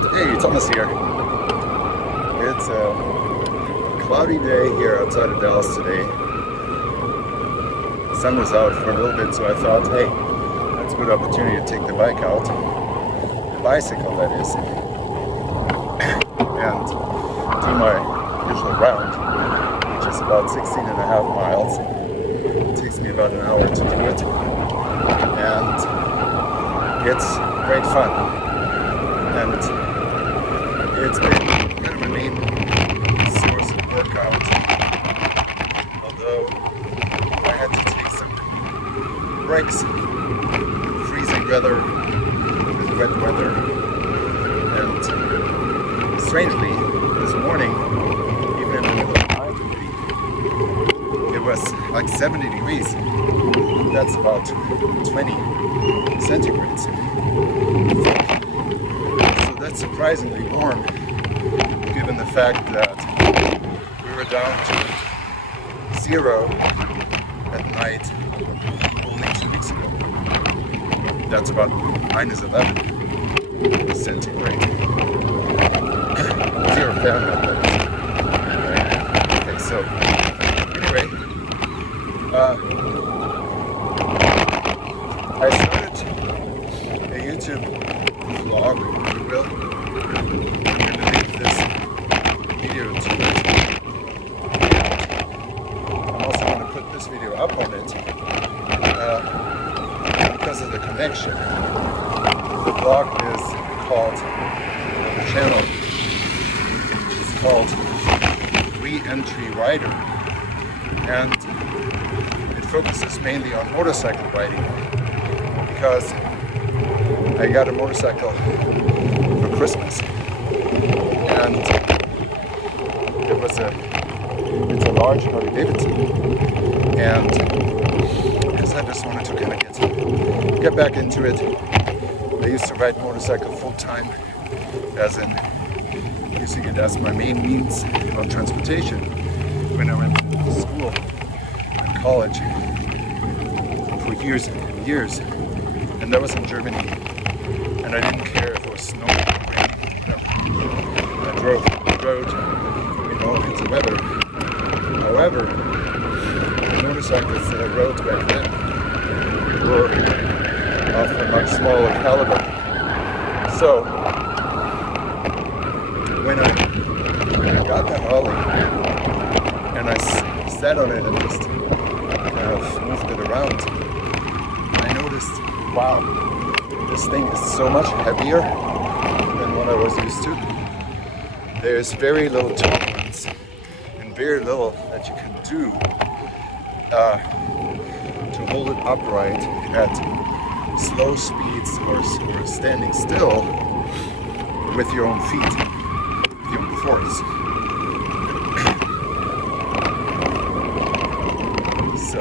Hey, Thomas here. It's a cloudy day here outside of Dallas today. The sun was out for a little bit, so I thought, hey, that's a good opportunity to take the bike out. The bicycle, that is. And do my usual round, which is about 16.5 miles. It takes me about an hour to do it. And it's great fun. And it's been kind of a main source of workout, although I had to take some breaks, freezing weather, with wet weather, and strangely, this morning, even in the middle of the night, it was like 70 degrees. That's about 20 centigrades. That's surprisingly warm, given the fact that we were down to 0 at night only 2 weeks ago. That's about -11 centigrade. 0 Fahrenheit. Okay, so anyway, I started a YouTube vlog, if you will. I'm going to leave this video to it. I'm also going to put this video up on it because of the connection. The vlog is called, the channel is called Tre-Entry Rider, and it focuses mainly on motorcycle riding because I got a motorcycle for Christmas, and it's a large Harley Davidson, and because I just wanted to kind of get back into it. I used to ride motorcycle full time, as in using it as my main means of transportation when I went to school and college for years and years, and that was in Germany. And I didn't care if it was snow or rain. I drove the road in all kinds of weather. However, the motorcycles that I rode back then were of a much smaller caliber. So when I got that Harley and I sat on it and just kind of moved it around, I noticed, wow, this thing is so much heavier than what I was used to. There's very little tolerance and very little that you can do to hold it upright at slow speeds or standing still with your own feet, with your own force. So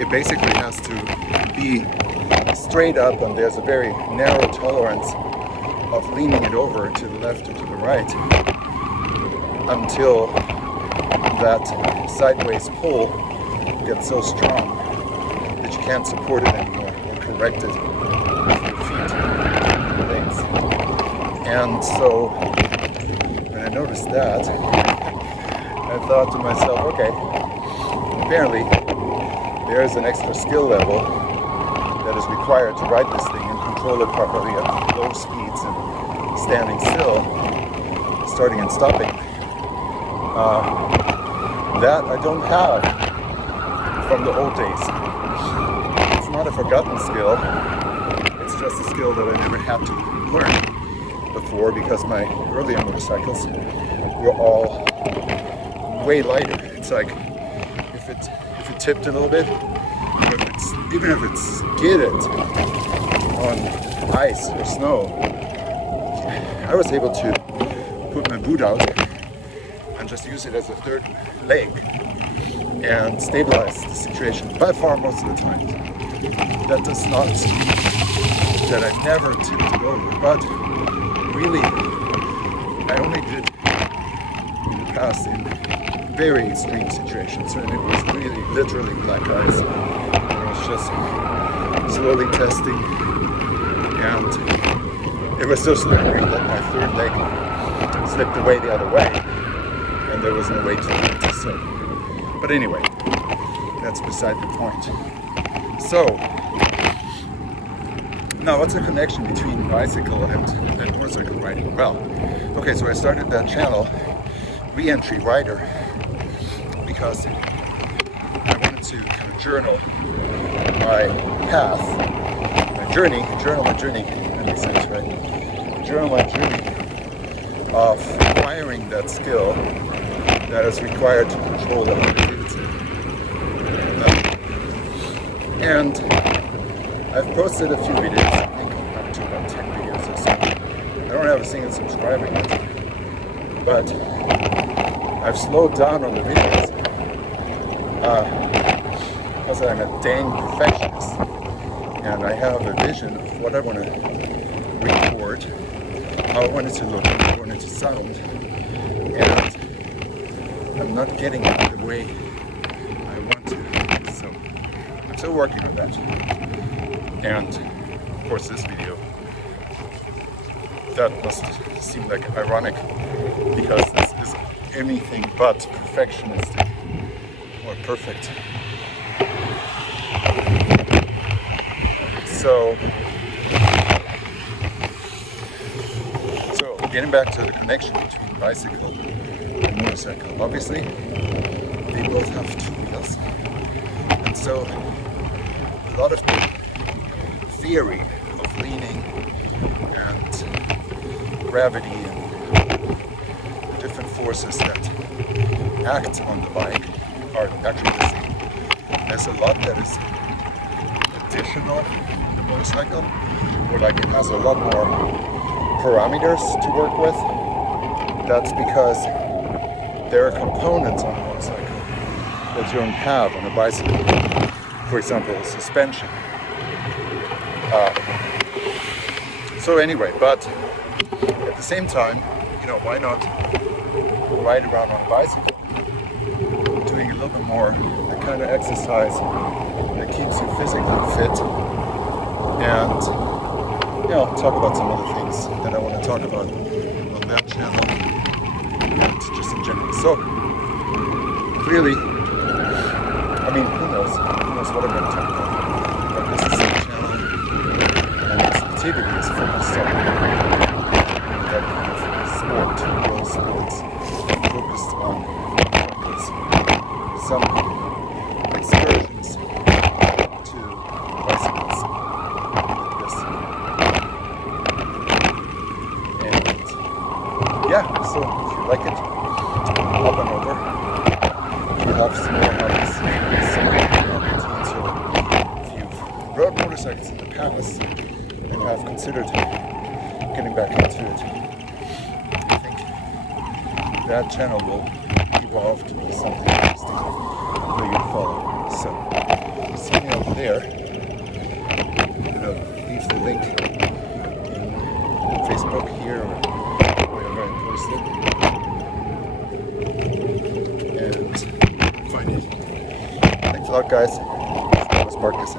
it basically has to be straight up, and there's a very narrow tolerance of leaning it over to the left or to the right until that sideways pull gets so strong that you can't support it anymore or correct it with your feet and legs. And so when I noticed that, I thought to myself, okay, apparently there is an extra skill level that is required to ride this thing and control it properly at low speeds and standing still, starting and stopping. That I don't have from the old days. It's not a forgotten skill, it's just a skill that I never had to learn before because my earlier motorcycles were all way lighter. It's like if it tipped a little bit, even if it's skidded on ice or snow, I was able to put my boot out and just use it as a third leg and stabilize the situation by far most of the time. That does not mean that I never tipped it over, but really I only did in the past in very extreme situations when it was really literally black ice. I was just slowly testing and it was so slippery that my third leg slipped away the other way, and there was no way to swim. But anyway, that's beside the point. So, now what's the connection between bicycle and motorcycle riding? Well, okay, so I started that channel, Re-Entry Rider, because I wanted to kind of journal my path, my journey, that makes sense, right? Journal my journey of acquiring that skill that is required to control the mobility. And I've posted a few videos, I think up to about 10 videos or so. I don't have a single subscriber yet, but I've slowed down on the videos because I'm a dang perfectionist, and I have a vision of what I want to record, how I want it to look, how I want it to sound, and I'm not getting it the way I want to, so I'm still working on that. And of course this video, that must seem like ironic, because this is anything but perfectionistic or perfect. So getting back to the connection between bicycle and motorcycle, obviously they both have two wheels, and so a lot of the theory of leaning and gravity and the different forces that act on the bike are actually the same. There's a lot that is additional in the motorcycle, or like it has a lot more parameters to work with. That's because there are components on a motorcycle that you don't have on a bicycle. For example, suspension. So anyway, but at the same time, you know, why not ride around on a bicycle, doing a little bit more the kind of exercise that keeps you physically fit, and you know, talk about some other things that I want to talk about on that channel and just in general. So really, I mean, who knows what I'm going to talk about. But this is a channel, and its activity is focused on that kind of sport, real sports, focused on some excursions to bicycles like this. And yeah, so if you like it, hop on over. If you have some more hobbies, some more routines, or if you've rode motorcycles in the past and have considered getting back into it, I think that channel will evolve to be something interesting for you to follow. So, see me over there. I'm going to leave the link in Facebook here or wherever I post it. And find it. Thanks a lot, guys. That was Marcus.